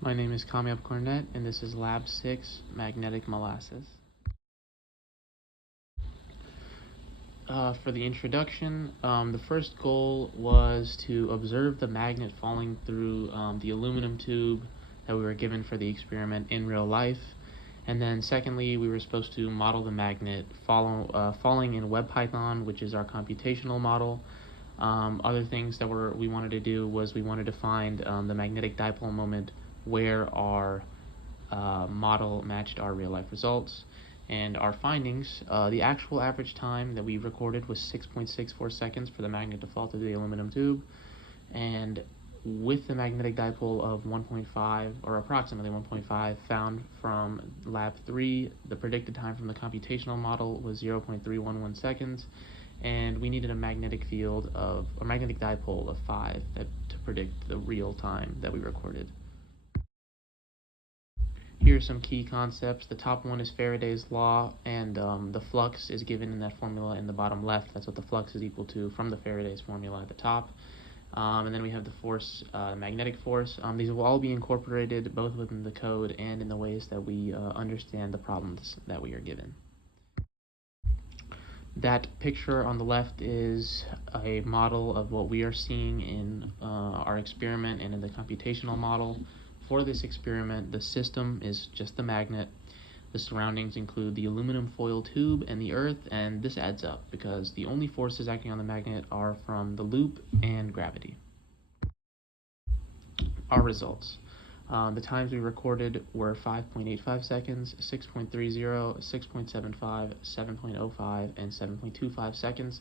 My name is Kamiab Cornett, and this is Lab 6, Magnetic Molasses. For the introduction, the first goal was to observe the magnet falling through the aluminum tube that we were given for the experiment in real life. And then secondly, we were supposed to model the magnet falling in WebPython, which is our computational model. Other things that we wanted to do was we wanted to find the magnetic dipole moment where our model matched our real life results. And our findings, the actual average time that we recorded was 6.64 seconds for the magnet to fall through the aluminum tube. And with the magnetic dipole of 1.5, or approximately 1.5, found from lab 3, the predicted time from the computational model was 0.311 seconds. And we needed a magnetic field of, a magnetic dipole of 5 to predict the real time that we recorded. Here are some key concepts. The top one is Faraday's law, and the flux is given in that formula in the bottom left. That's what the flux is equal to from the Faraday's formula at the top. And then we have the force, magnetic force. These will all be incorporated both within the code and in the ways that we understand the problems that we are given. That picture on the left is a model of what we are seeing in our experiment and in the computational model. For this experiment, the system is just the magnet. The surroundings include the aluminum foil tube and the earth, and this adds up because the only forces acting on the magnet are from the loop and gravity. Our results. The times we recorded were 5.85 seconds, 6.30, 6.75, 7.05, and 7.25 seconds.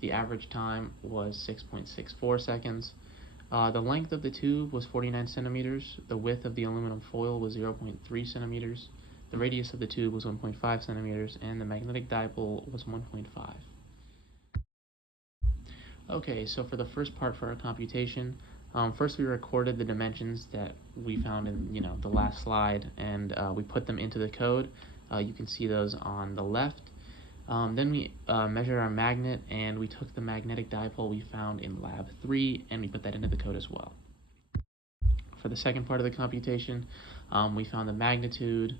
The average time was 6.64 seconds. The length of the tube was 49 centimeters. The width of the aluminum foil was 0.3 centimeters. The radius of the tube was 1.5 centimeters, and the magnetic dipole was 1.5. Okay, so for the first part for our computation, first we recorded the dimensions that we found in the last slide, and we put them into the code. You can see those on the left. Then we measured our magnet, and we took the magnetic dipole we found in lab 3, and we put that into the code as well. For the second part of the computation, we found the magnitude.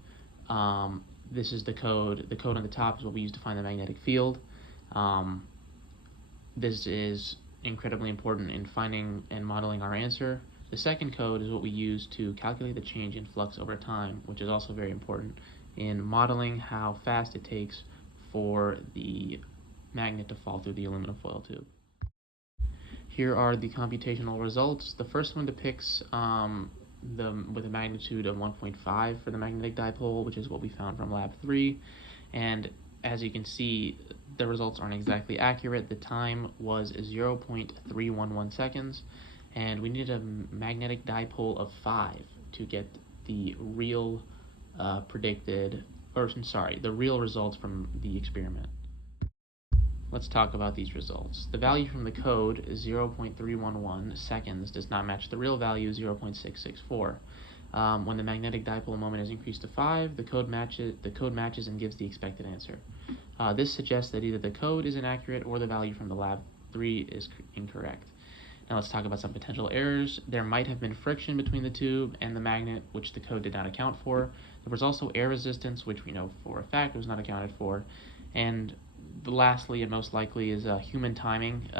This is the code. The code on the top is what we use to find the magnetic field. This is incredibly important in finding and modeling our answer. The second code is what we use to calculate the change in flux over time, which is also very important in modeling how fast it takes for the magnet to fall through the aluminum foil tube. Here are the computational results. The first one depicts with a magnitude of 1.5 for the magnetic dipole, which is what we found from lab 3. And as you can see, the results aren't exactly accurate. The time was 0.311 seconds, and we needed a magnetic dipole of 5 to get the real the real results from the experiment. Let's talk about these results. The value from the code is 0.311 seconds does not match the real value 0.664. When the magnetic dipole moment is increased to 5, the code matches and gives the expected answer. This suggests that either the code is inaccurate or the value from the lab 3 is incorrect. Now let's talk about some potential errors. There might have been friction between the tube and the magnet, which the code did not account for. There was also air resistance, which we know for a fact was not accounted for. And lastly, and most likely, is human timing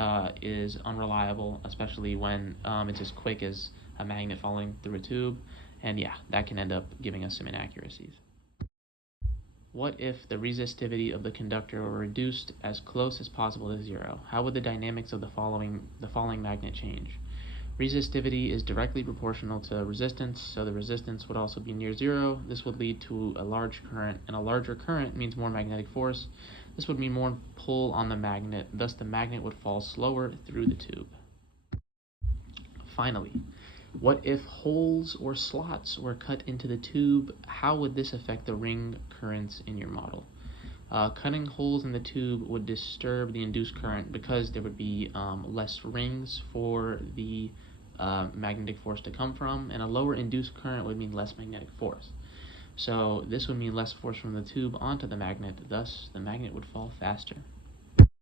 is unreliable, especially when it's as quick as a magnet falling through a tube. And yeah, that can end up giving us some inaccuracies. What if the resistivity of the conductor were reduced as close as possible to 0? How would the dynamics of the falling magnet change? Resistivity is directly proportional to resistance, so the resistance would also be near 0. This would lead to a large current, and a larger current means more magnetic force. This would mean more pull on the magnet, thus the magnet would fall slower through the tube. Finally, what if holes or slots were cut into the tube? How would this affect the ring currents in your model? Cutting holes in the tube would disturb the induced current because there would be less rings for the magnetic force to come from, and a lower induced current would mean less magnetic force. So this would mean less force from the tube onto the magnet, thus the magnet would fall faster.